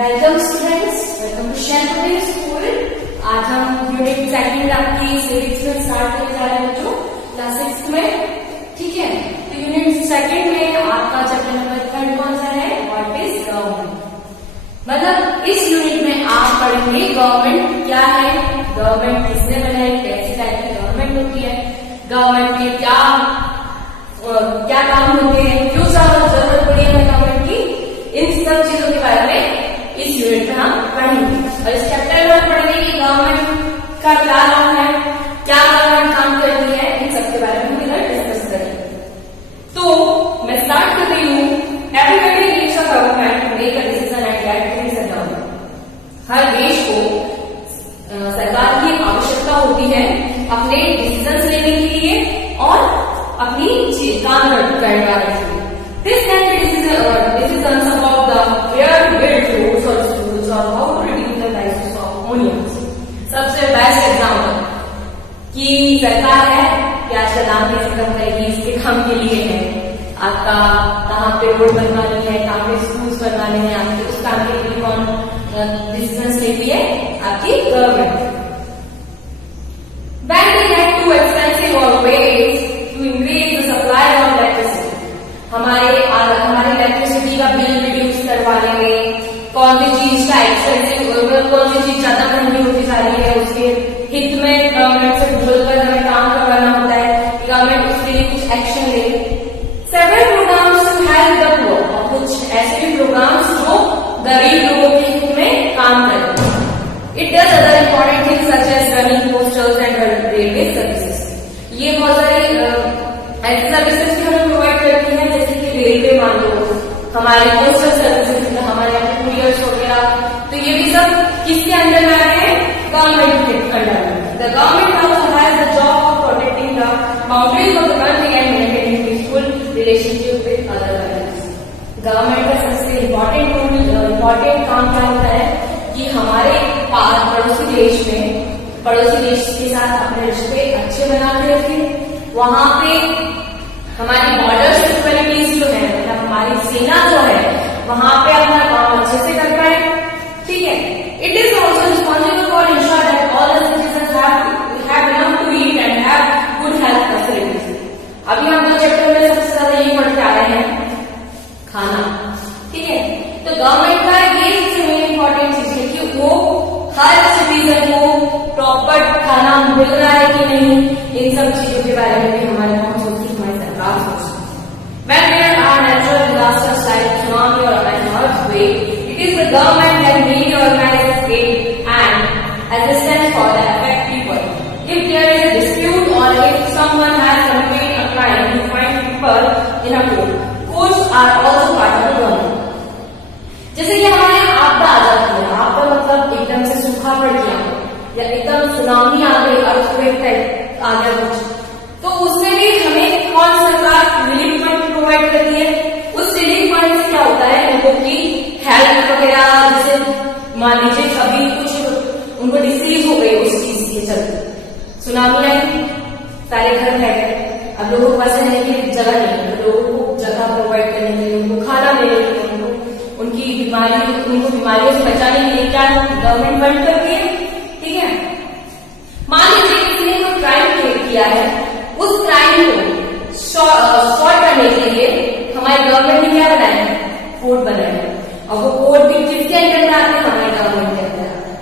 Welcome students, welcome to Shainpur school. आज हम unit second आपकी सिविक्स में स्टार्ट करने जा रहे हैं बच्चों, क्लास 6 में। ठीक है, तो यूनिट सेकंड में आपका चैप्टर नंबर 3 कौन सा है? What is government. मतलब इस यूनिट में आप पढ़ेंगे गवर्नमेंट क्या है, गवर्नमेंट किसने बनाई, कैसी टाइप की गवर्नमेंट होती है, गवर्नमेंट के क्या काम होते हैं, क्यों जरूरत पड़ी है गवर्नमेंट की, इन सब चीजों के बारे में इस यूनिट में हम पढ़ेंगे। और इस चैप्टर में पढ़ेंगे कि गवर्नमेंट का क्या काम है, क्या गवर्नमेंट काम करती है, इन सब के बारे में हम इधर डिस्कस करेंगे। तो मैं स्टार्ट कर रही हूँ। Everybody needs a government to make a decision and guide things in government. हर देश को सरकार की आवश्यकता होती है अपने डिसीजन लेने के लिए और अपनी काम करने वाले के लिए। This can be decisions about the where to build roads or schools or how to reduce the prices of onions. सबसे बेस्ट एग्जाम्पल कि सरकार है कि आज का दाम कैसे कम करेगी, इसके काम के लिए है। आपका कहाँ पे रोड बनवानी है, कहाँ पे स्कूल्स बनवाने हैं, आपके उस काम के लिए कौन डिसीजन लेती है? आपकी government. Banking had too expensive or ways to increase the supply of electricity. हमारे इलेक्ट्रिसिटी का बिल रिड्यूस करवा लेंगे, कौन सी चीज का एक्सपेंसिव, कौन सी चीज ज्यादा महंगी होती जा रही है, उसके हित में गवर्नमेंट से बोलकर हमें काम करवाना होता है कि गवर्नमेंट उसके लिए कुछ एक्शन ले। Several programs to help the poor, और कुछ ऐसे भी प्रोग्राम्स जो गरीब लोगों के हित में काम करते हैं। It does other important things such as running posters and railway services. ये बहुत सारे ऐसी सर्विसेज भी हमें प्रोवाइड करती है, जैसे कि रेलवे मान लो, हमारे पोस्टल सर्विसेज, हमारे यहाँ पे कुरियर्स वगैरह, तो ये भी सब किसके अंडर में आ रहे हैं? गवर्नमेंट के अंडर में। The government also has the job of protecting the boundaries of the country and maintaining peaceful relationship with other countries. Government का सबसे इम्पोर्टेंट काम क्या होता है कि हमारे पड़ोसी देश में, पड़ोसी देश के साथ अपने रिश्ते अच्छे बना के रखें, वहां पे हमारी बॉर्डर सिक्योरिटीज जो है, मतलब हमारी सेना जो है, वहां पे अपना काम अच्छे से कर पाए। ठीक है, it is also responsible for insure that all the citizens have enough to eat and have good health facilities. अभी हम दो चैप्टर में सबसे ज्यादा यही पढ़ते आ रहे हैं, खाना। ठीक है, तो गवर्नमेंट का ये सबसे मेन इंपॉर्टेंट चीज है कि वो हर सिटीजन को प्रॉपर खाना मिल रहा है कि नहीं, इन सब चीजों के बारे में भी हमारे पास होती, हमारी सरकार सोचती है। When there are natural disasters like tsunami or an earthquake, it is the government that reorganizes aid and assistance for the affected people. If there is a dispute or if someone has committed a crime, you find people in a court. Courts are also part of the government. जैसे कि हमारे यहाँ आपदा आ जाती है, आपदा मतलब एकदम से सूखा पड़ गया या एकदम सुनामी आ गई, अर्थक्वेक टाइप आ गया कुछ, तो उसमें भी हमें कौन सरकार रिलीफ फंड प्रोवाइड करती है। उस रिलीफ फंड से क्या होता है, लोगों की हेल्थ वगैरह, जैसे मान लीजिए कभी कुछ उनको डिसीज हो गई उस चीज के चलते, सुनामी आई, सारे घर रह गए, अब लोगों के पास रहने की जगह नहीं, तो लोगों को जगह प्रोवाइड करने के लिए, उनको खाना देने के लिए, उनकी बीमारियों से बचाने के लिए क्या गवर्नमेंट फंड करती है। ठीक है, मान लीजिए किसी ने कोई क्राइम किया है, उस क्राइम को सॉल्व करने के लिए हमारी गवर्नमेंट ने क्या बनाया है? कोर्ट बनाया है, और वो कोर्ट भी किसके अंडर में आते हैं? हमारे गवर्नमेंट के अंदर आते हैं।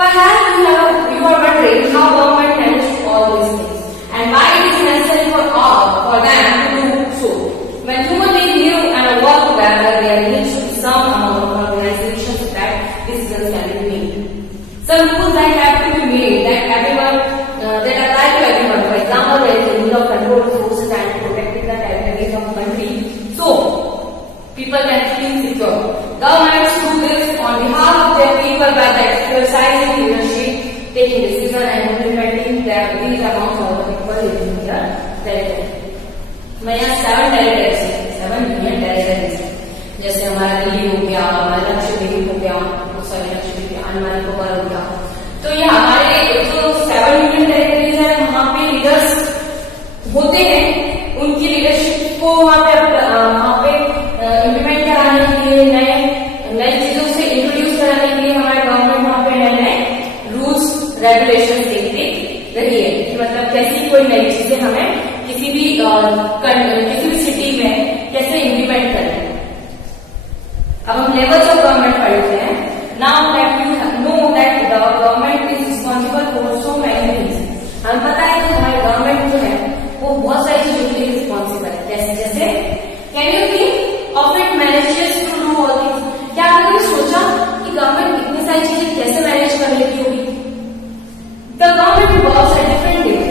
Perhaps you are wondering how government manages all these things and why it is necessary for them to do so. When human beings live and work together, there needs to be some amount of organization so that decisions can be made. Some rules that have to be made that apply to everyone. For example, there is a rule of control resources and protecting the territories of the country, so people can feel secure. Governments do this on behalf of their people by the exercising leadership, taking decisions and implementing these amounts of the people living in their territory. मैं यहाँ 7 territories है, 7 union territories है, जैसे हमारा दिल्ली हो गया, हमारा लक्षद्वीप हो गया, लक्षद्वीप अंडमान निकोबार हो गया। तो ये हमारे जो 7 यूनियन टेरिटरीज है, वहाँ पे लीडर्स होते हैं, उनकी लीडरशिप को वहाँ पे इम्प्लीमेंट कराने के लिए, नई चीजों से कोई नई चीजें हमें किसी भी सिटी में कैसे इम्प्लीमेंट करें। अब हम लेवल्स ऑफ गवर्नमेंट पढ़ते हैं। Now that you know that the government is responsible for so many things. हमें पता है कि हमारी गवर्नमेंट जो है वो बहुत सारी चीजों के लिए रिस्पॉन्सिबल है। कैसे? जैसे can you think of it manages to do all things. क्या आपने कभी सोचा कि गवर्नमेंट इतनी सारी चीजें कैसे मैनेज कर लेती होगी? The government works at different level.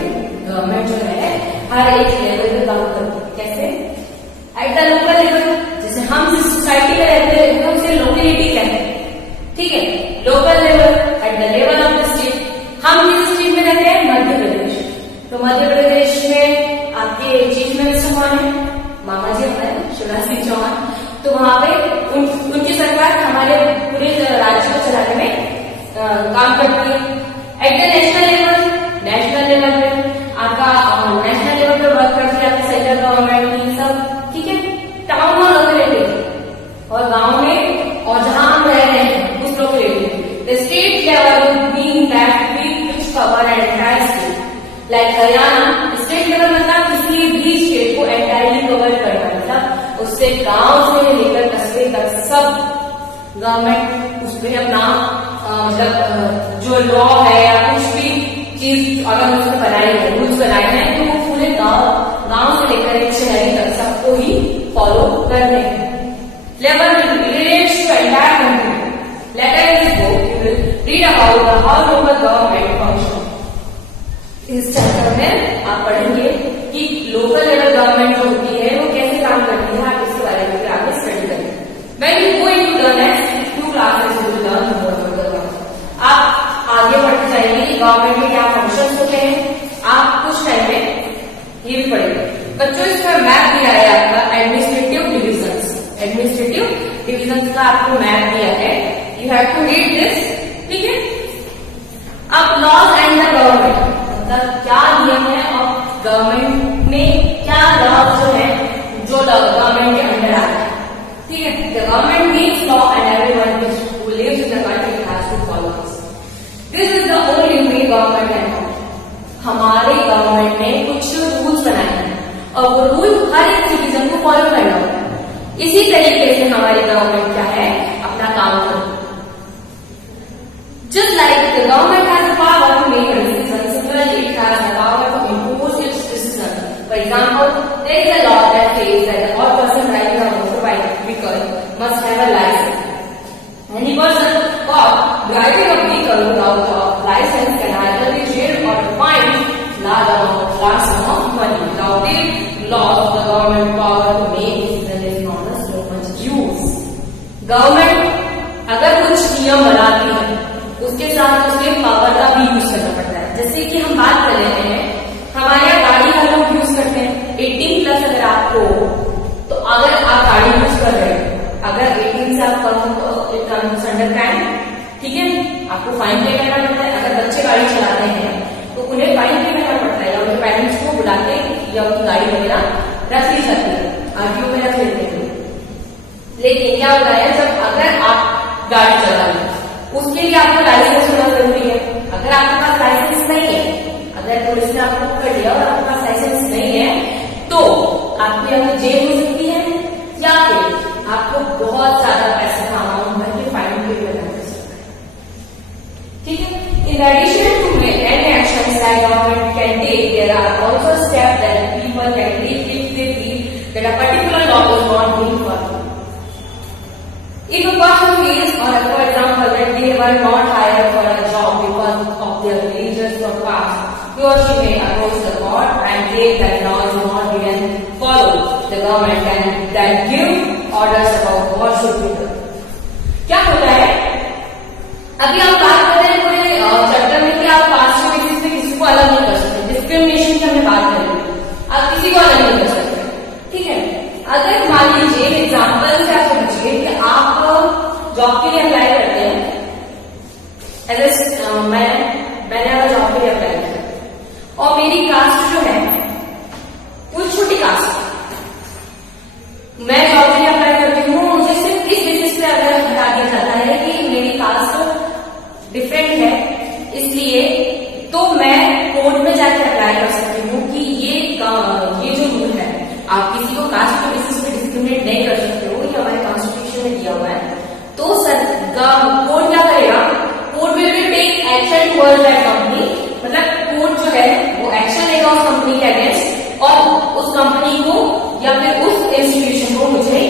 Government जो है हर एक लेवल पे काम करती है। कैसे? एट द लोकल लेवल, जैसे हम जिस सोसाइटी में रहते हैं एकदम से लोकेलिटी कहते हैं, ठीक है। Local level, at the level of the state. हम किस स्टेट में रहते हैं? मध्य प्रदेश। तो मध्य प्रदेश में आपके चीफ मिनिस्टर कौन है? मामा जी हमारे शिवराज सिंह चौहान। तो वहां पे उनकी सरकार हमारे पूरे राज्य को चलाने में काम करती है। एट द नेशनल लेवल पे आपका नेशनल लेवल पे वर्क करती है आपकी सेंट्रल गवर्नमेंट सब, ठीक है। टाउन और लोकेलिटी और गांव में और जहां हम रह रहे हैं उस locality. The state level mean that we which cover an entire state. Like Haryana, state level मतलब किसी भी स्टेट को एंटायरली कवर करना, मतलब उससे गांव से लेकर कस्बे तक सब गवर्नमेंट उस पर अपना मतलब जो लॉ है या कुछ भी चीज अगर उसने बनाई है, रूल्स बनाए हैं, तो वो पूरे गांव से लेकर एक शहरी तक सबको ही फॉलो करने हैं। Level relates to entire country. Later in this book you will read about the how local government function. इस चैप्टर में आप पढ़ेंगे कि लोकल लेवल गवर्नमेंट जो होती है वो कैसे काम करती है। आप इसके बारे में आगे स्टडी करेंगे। When you go into the next few classes, you will learn more about the government. आप आगे बढ़ते जाएंगे कि गवर्नमेंट के क्या फंक्शंस होते हैं। आप कुछ टाइम में ये भी पढ़ेंगे। बच्चों इसका मैप दिया है आपका एडमिनिस्ट्रेटिव डिविजन्स का आपको मैप दिया है। You have to read this, ठीक है। अब लॉज एंड द गवर्नमेंट, मतलब क्या नियम है और गवर्नमेंट में क्या लॉज जो है जो गवर्नमेंट के अंडर आता है, ठीक है। The government means law and everyone who lives in the country has to follow this. This is the only way government can. हमारे गवर्नमेंट ने कुछ रूल्स बनाए हैं और वो रूल हर एक सिटीजन को फॉलो करना होता है। इसी तरीके से हमारी गवर्नमेंट क्या है अपना काम करती है। Just like the government has the power to make a decision, similarly it has the power to impose its decision. For example, there is a law that says that all person driving a motorcycle must have a license. Any person caught driving a vehicle without a license can either be jailed or fined large amount of money. Without these laws, the government power to make decisions is not as so much use. Government अगर कुछ नियम बनाती है उसके साथ उसके power का भी यूज करना पड़ता है। जैसे कि हम बात कर लेते हैं हमारे यहाँ गाड़ी का लोग यूज करते हैं 18+ अगर आपको, तो अगर आप गाड़ी यूज कर रहे हो, अगर 18 से आप कम तो इट कम्स अंडर क्राइम, ठीक है। आपको फाइन पे करना पड़ता है। अगर बच्चे गाड़ी चलाते हैं तो उन्हें फाइन पे करना पड़ता है या उनके पेरेंट्स को बुलाते या उनकी गाड़ी वगैरह रख ली जाती है, आरटीओ में रख लेते हैं। लेकिन क्या होता है जब अगर आप गाड़ी चला रहे उसके लिए आपको लाइसेंस होना जरूरी है। अगर आपके पास लाइसेंस नहीं है, अगर पुलिस ने आपको पकड़ लिया और आपके पास लाइसेंस नहीं है तो आपकी यहाँ जेल हो सकती है या फिर आपको बहुत ज्यादा पैसे का अमाउंट भर के फाइन पे करना पड़ सकता है, ठीक है। In addition to any actions that government can take, there are also steps that people can take if they feel that a particular law is not being followed. If a person feels, or for example, that they were not hired for a job because of their religious or caste, he or she may approach the court and claim that laws are not being followed. The government can then give orders about what should be done. क्या होता है? अभी हम बात कर रहे हैं पूरे चैप्टर में कि आप कास्ट के बेसिस पे किसी को अलग नहीं कर सकते। डिस्क्रिमिनेशन की हमने बात करी, आप किसी को अलग नहीं कर सकते, ठीक है। अगर मान लीजिए एग्जाम्पल क्या समझिए कि आप जॉब के लिए अप्लाई करते हैं, मैंने अगर जॉब के लिए अप्लाई किया और मेरी कास्ट जो है वो छोटी कास्ट, मैं जॉब के लिए अप्लाई करती हूँ, मुझे सिर्फ इस बेसिस पे अगर बता दिया जाता है कि मेरी कास्ट डिफरेंट है इसलिए तो मैं कोर्ट में जाकर अप्लाई कर सकती हूँ कंपनी के अगेंस्ट और उस कंपनी को या फिर उस इंस्टीट्यूशन को मुझे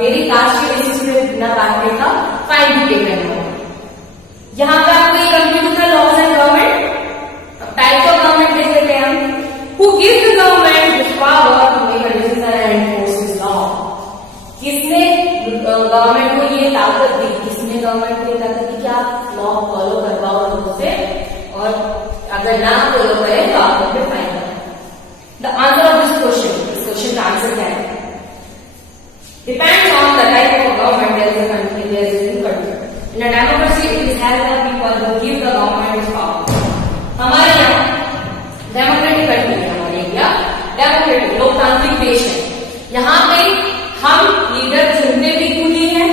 मेरी कास्ट के बेसिस पे बिना काटने का फाइन भी पे करना होगा। यहाँ पे आपको ये computer laws and government types of government देख लेते हैं हम। Who gives the government the power to make a decision and enforce his law. किसने गवर्नमेंट को ये ताकत दी, किसने गवर्नमेंट को ये ताकत दी कि आप लॉ फॉलो करवाओ लोगों से, और अगर ना फॉलो करें तो आपको फिर फाइन करना। The answer of this question का आंसर क्या है? Depends on the type of government there is a country, there is a country. In a democracy, it is held by people who give the government its power. हमारे यहाँ democratic country है, हमारे India democratic लोकतांत्रिक देश है। यहाँ पे हम लीडर चुनते भी खुद ही हैं,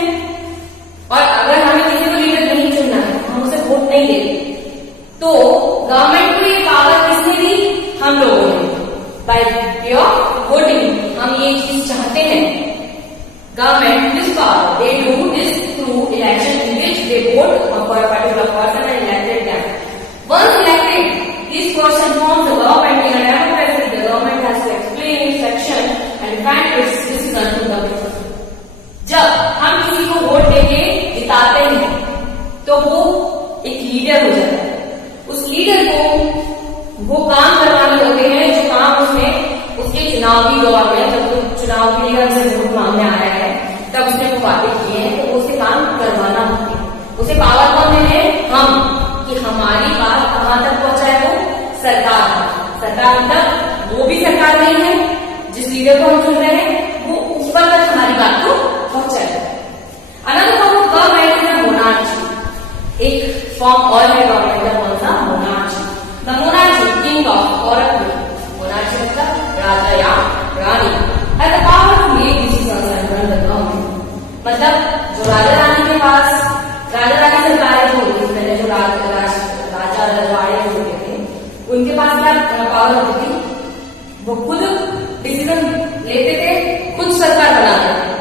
और अगर हमें किसी को लीडर नहीं चुनना है, हम उसे वोट नहीं देते, तो गवर्नमेंट को ये पावर किसने दी? हम लोगों ने, बाय वे ऑफ वोटिंग। हम ये चीज चाहते हैं। Government this power. They do this through election in which they vote for a particular person and elected them. Once elected, this person forms the government. In a democracy, the government has to explain its action and defend its decision to the people. जब हम किसी को vote देके जिताते हैं, तो वो एक leader हो जाता है। उस लीडर को वो काम करवाने होते हैं जो काम उसने उसके चुनावी दौर में, जब वो चुनाव के लिए हमसे वोट मांगने आ रहा है, तब उसने वो बातें की हैं, तो उसे काम करवाना होता है। उसे पावर कौन है? हम, कि हमारी बात कहां तक पहुंचाए वो सरकार। सरकार मतलब वो भी सरकार नहीं है, जिस लीडर को हम चुन रहे हैं वो ऊपर तक हमारी बात को पहुंचाए। Another form of government is monarchy. एक फॉर्म और है गवर्नमेंट का, कौन सा? Monarchy. The monarchy king of और मोनार्ची मतलब राजा या रानी है the power to make decisions and run the government. मतलब जो राजा रानी के पास, राजा रानी सरकारें जो होती थी पहले, जो राजा रजवाड़े जो होते थे, उनके पास क्या पावर होती थी? वो खुद डिसीजन लेते थे, खुद सरकार बनाते थे।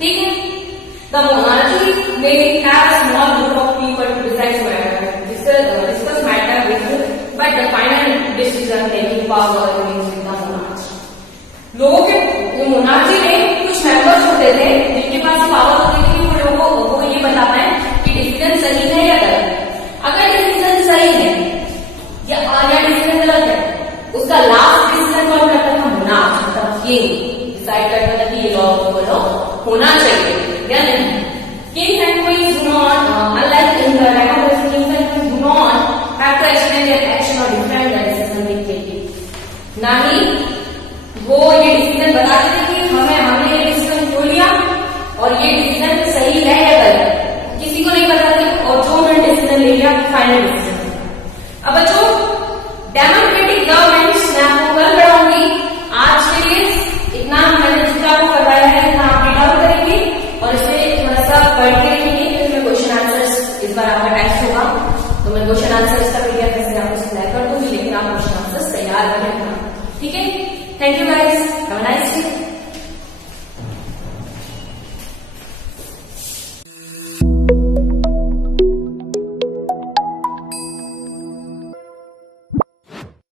ठीक है। The monarchy may have a small group of people to decide matter, discuss matter with, but the final decision making power remains with the monarchy. लोगों के मोनार्ची में कुछ मेंबर्स होते थे जिनके पास पावर होती थी कि वो लोगों को ये बताना है कि डिसीजन सही है या गलत। अगर डिसीजन सही है या डिसीजन गलत है, उसका लास्ट डिसीजन कौन करता था? मोनार्च, मतलब ये डिसाइड करता था कि ये लॉ फॉलो होना चाहिए या नहीं। Kings and queens do not, unlike in the democracy, kings and queens do not have to explain their action or defend the decision they take. ना ही वो ये डिसीजन बताते थे कि हमने ये डिसीजन क्यों लिया और ये डिसीजन सही है या गलत, किसी को नहीं बताते। और जो उन्होंने डिसीजन ले लिया, फाइनल डिसीजन। अब बच्चों, डेमोक्रेटिक गवर्नमेंट मैं आपको कल पढ़ाऊंगी। आज के लिए इतना मैंने जितना आपको करवाया है, इतना आप रीड आउट करेंगे और इसे थोड़ा सा पढ़ के लिखेंगे। फिर मैं क्वेश्चन आंसर्स, इस बार आपका टेस्ट होगा, तो मैं क्वेश्चन आंसर्स का पीडीएफ कैसे आपको सिलेक्ट कर दूंगी, लेकिन आप क्वेश्चन आंसर्स तैयार रखें। ठीक है। Thank you guys, have a nice day.